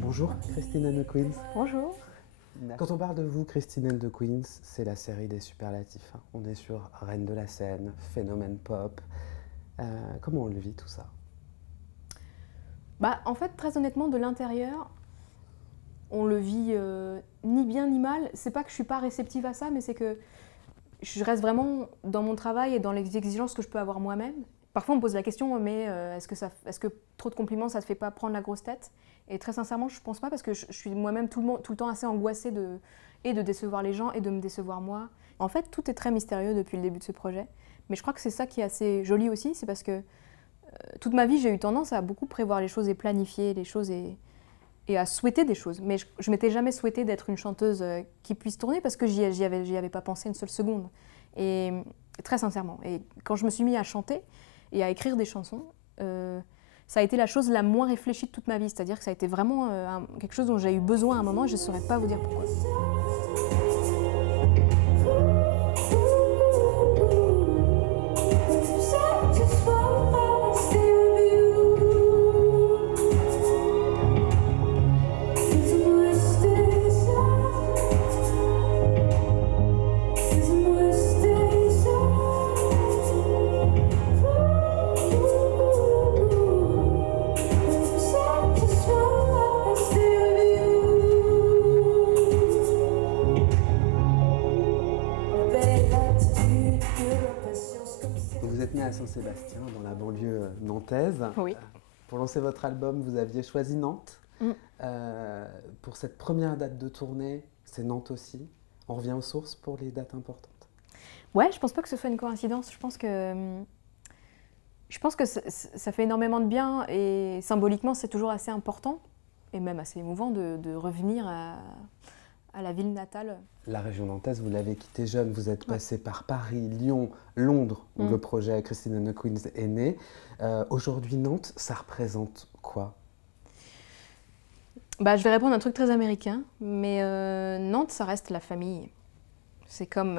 Bonjour Christine and the Queens. Bonjour. Quand on parle de vous, Christine and the Queens, c'est la série des superlatifs. On est sur reine de la scène, phénomène pop. Comment on le vit tout ça? En fait, très honnêtement, de l'intérieur, on le vit ni bien ni mal. C'est pas que je suis pas réceptive à ça, mais c'est que je reste vraiment dans mon travail et dans les exigences que je peux avoir moi-même. Parfois, on me pose la question, mais est-ce que trop de compliments, ça te fait pas prendre la grosse tête? Et très sincèrement, je pense pas, parce que je suis moi-même tout le temps assez angoissée de décevoir les gens et de me décevoir moi. En fait, tout est très mystérieux depuis le début de ce projet. Mais je crois que c'est ça qui est assez joli aussi, c'est parce que toute ma vie, j'ai eu tendance à beaucoup prévoir les choses et planifier les choses et à souhaiter des choses. Mais je m'étais jamais souhaité d'être une chanteuse qui puisse tourner, parce que j'y avais pas pensé une seule seconde. Et très sincèrement. Et quand je me suis mis à chanter et à écrire des chansons, ça a été la chose la moins réfléchie de toute ma vie. C'est-à-dire que ça a été vraiment quelque chose dont j'ai eu besoin à un moment et je ne saurais pas vous dire pourquoi. Vous êtes né à Saint-Sébastien, dans la banlieue nantaise. Oui. Pour lancer votre album, vous aviez choisi Nantes. Pour cette première date de tournée, c'est Nantes aussi. On revient aux sources pour les dates importantes. Ouais, je pense pas que ce soit une coïncidence. Je pense que ça fait énormément de bien et symboliquement, c'est toujours assez important et même assez émouvant de revenir à la ville natale. La région nantaise, vous l'avez quittée jeune, vous êtes passé par Paris, Lyon, Londres, où le projet Christine and the Queens est né. Aujourd'hui, Nantes, ça représente quoi? Je vais répondre à un truc très américain, mais Nantes, ça reste la famille. C'est comme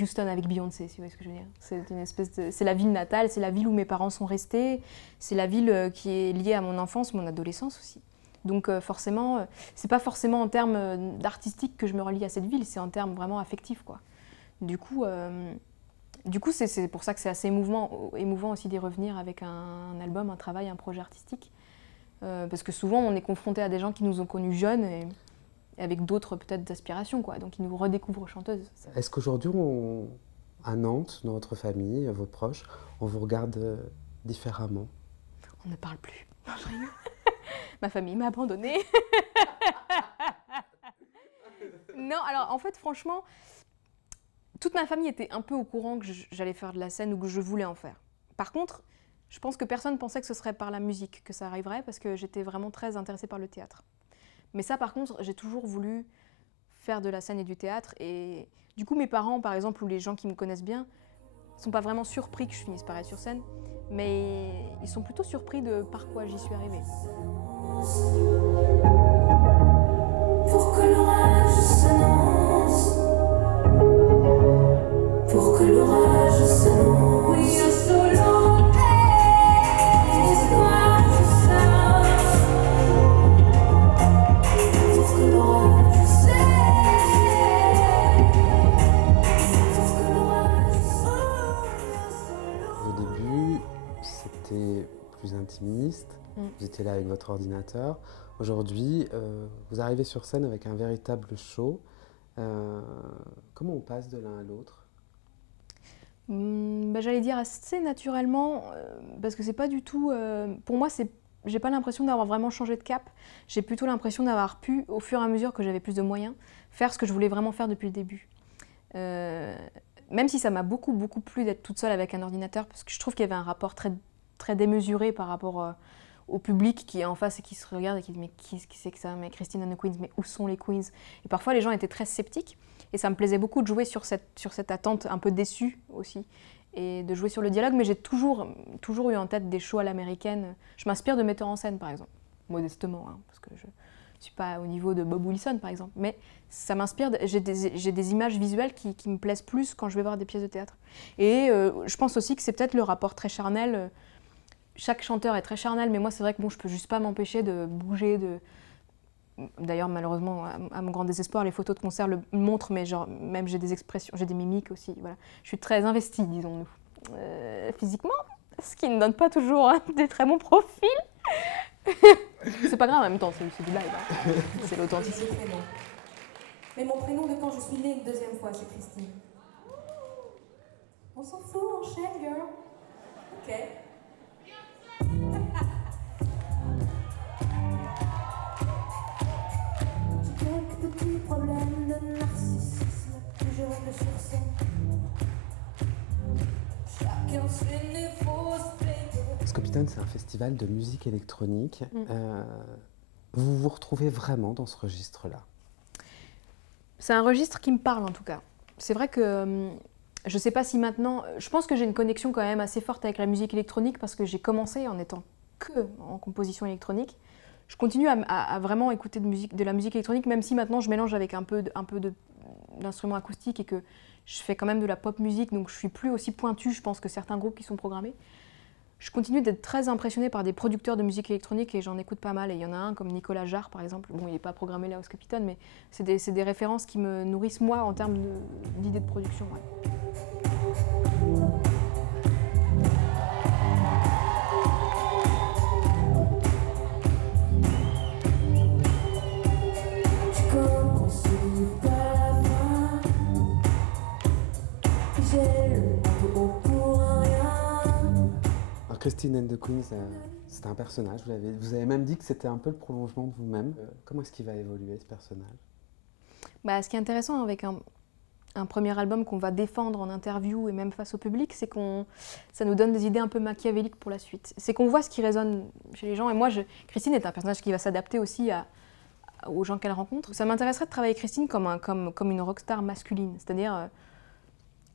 Houston avec Beyoncé, si vous voyez ce que je veux dire. C'est la ville natale, c'est la ville où mes parents sont restés, c'est la ville qui est liée à mon enfance, mon adolescence aussi. Donc forcément, c'est pas forcément en termes d'artistique que je me relie à cette ville, c'est en termes vraiment affectifs, quoi. Du coup, c'est pour ça que c'est assez émouvant aussi d'y revenir avec un album, un travail, un projet artistique. Parce que souvent, on est confronté à des gens qui nous ont connus jeunes et avec d'autres peut-être aspirations, quoi. Donc ils nous redécouvrent chanteuses. Est-ce qu'aujourd'hui, à Nantes, dans votre famille, vos proches, on vous regarde différemment? On ne parle plus. Non, je rigole. Ma famille m'a abandonnée. Non, alors en fait, franchement, toute ma famille était un peu au courant que j'allais faire de la scène ou que je voulais en faire. Par contre, je pense que personne ne pensait que ce serait par la musique que ça arriverait, parce que j'étais vraiment très intéressée par le théâtre. Mais ça, par contre, j'ai toujours voulu faire de la scène et du théâtre. Et du coup, mes parents, par exemple, ou les gens qui me connaissent bien, ne sont pas vraiment surpris que je finisse par être sur scène, mais ils sont plutôt surpris de par quoi j'y suis arrivée. Pour que l'orage s'annonce, pour que l'orage s'annonce, oui, insolent espoir de ça, pour que l'orage s'annonce. Au début, c'était plus intimiste. Vous étiez là avec votre ordinateur. Aujourd'hui, vous arrivez sur scène avec un véritable show. Comment on passe de l'un à l'autre? J'allais dire assez naturellement, parce que c'est pas du tout... pour moi, j'ai pas l'impression d'avoir vraiment changé de cap. J'ai plutôt l'impression d'avoir pu, au fur et à mesure que j'avais plus de moyens, faire ce que je voulais vraiment faire depuis le début. Même si ça m'a beaucoup plu d'être toute seule avec un ordinateur, parce que je trouve qu'il y avait un rapport très démesuré par rapport au public qui est en face et qui se regarde et qui dit mais qui c'est que ça, mais Christine and the Queens, mais où sont les Queens? Et parfois les gens étaient très sceptiques et ça me plaisait beaucoup de jouer sur cette attente un peu déçue aussi et de jouer sur le dialogue, mais j'ai toujours eu en tête des shows à l'américaine. Je m'inspire de metteurs en scène par exemple, modestement, hein, parce que Je suis pas au niveau de Bob Wilson, par exemple. Mais ça m'inspire. J'ai des images visuelles qui me plaisent plus quand je vais voir des pièces de théâtre. Et je pense aussi que c'est peut-être le rapport très charnel. Chaque chanteur est très charnel, mais moi, c'est vrai que bon, je peux juste pas m'empêcher de bouger. D'ailleurs, malheureusement, à mon grand désespoir, les photos de concert le montrent, mais genre, même j'ai des expressions, j'ai des mimiques aussi. Voilà. Je suis très investie, disons-nous, physiquement, ce qui ne donne pas toujours des très bons profils. C'est pas grave en même temps, c'est du live, hein. C'est l'authenticité. Mais mon prénom de quand je suis née une deuxième fois, c'est Christine. On s'en fout, enchaîne, girl. Ok. J'ai quelques petits problèmes de narcissisme que je règle sur scène. Chacun ses névroses playboys. Scopitone, c'est un festival de musique électronique. Vous vous retrouvez vraiment dans ce registre-là? C'est un registre qui me parle en tout cas. C'est vrai que je sais pas si maintenant... Je pense que j'ai une connexion quand même assez forte avec la musique électronique parce que j'ai commencé en étant que en composition électronique. Je continue à vraiment écouter de la musique électronique, même si maintenant je mélange avec un peu d'instruments acoustiques et que je fais quand même de la pop musique, donc je suis plus aussi pointue, je pense, que certains groupes qui sont programmés. Je continue d'être très impressionnée par des producteurs de musique électronique et j'en écoute pas mal. Et il y en a un comme Nicolas Jarre, par exemple. Bon, il n'est pas programmé là au Scopitone, mais c'est des références qui me nourrissent, moi, en termes d'idées de production. Ouais. Tu commences par la fin. J'ai le dos haut pour un rien. Alors, Christine and the Queens, c'est un personnage. Vous avez même dit que c'était un peu le prolongement de vous-même. Comment est-ce qu'il va évoluer, ce personnage? Ce qui est intéressant avec un premier album qu'on va défendre en interview et même face au public, c'est que ça nous donne des idées un peu machiavéliques pour la suite. C'est qu'on voit ce qui résonne chez les gens. Et moi, Christine est un personnage qui va s'adapter aussi aux gens qu'elle rencontre. Ça m'intéresserait de travailler Christine comme une rockstar masculine, c'est-à-dire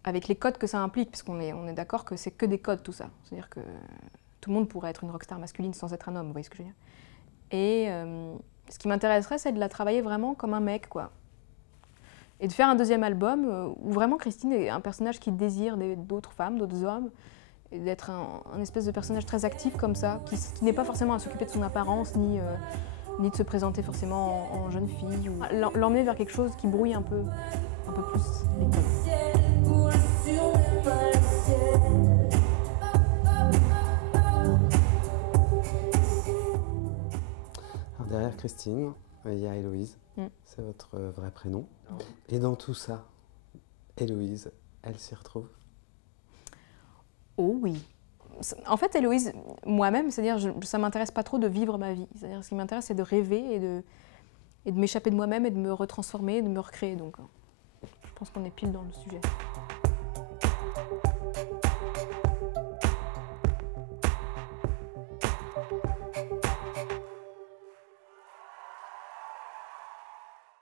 avec les codes que ça implique, parce qu'on est d'accord que c'est que des codes tout ça. C'est-à-dire que tout le monde pourrait être une rockstar masculine sans être un homme, vous voyez ce que je veux dire. Et ce qui m'intéresserait, c'est de la travailler vraiment comme un mec, quoi. Et de faire un deuxième album où vraiment Christine est un personnage qui désire d'autres femmes, d'autres hommes, et d'être un espèce de personnage très actif comme ça, qui n'est pas forcément à s'occuper de son apparence, ni de se présenter forcément en jeune fille, ou l'emmener vers quelque chose qui brouille un peu plus les codes. Ciel coule sur mes pas le ciel. Alors, derrière Christine, il y a Héloïse. C'est votre vrai prénom. Et dans tout ça, Héloïse, elle s'y retrouve? Oh oui. En fait, Héloïse, moi-même, c'est-à-dire, ça ne m'intéresse pas trop de vivre ma vie. C'est-à-dire, ce qui m'intéresse, c'est de rêver et de m'échapper de moi-même et de me retransformer, de me recréer. Donc, je pense qu'on est pile dans le sujet.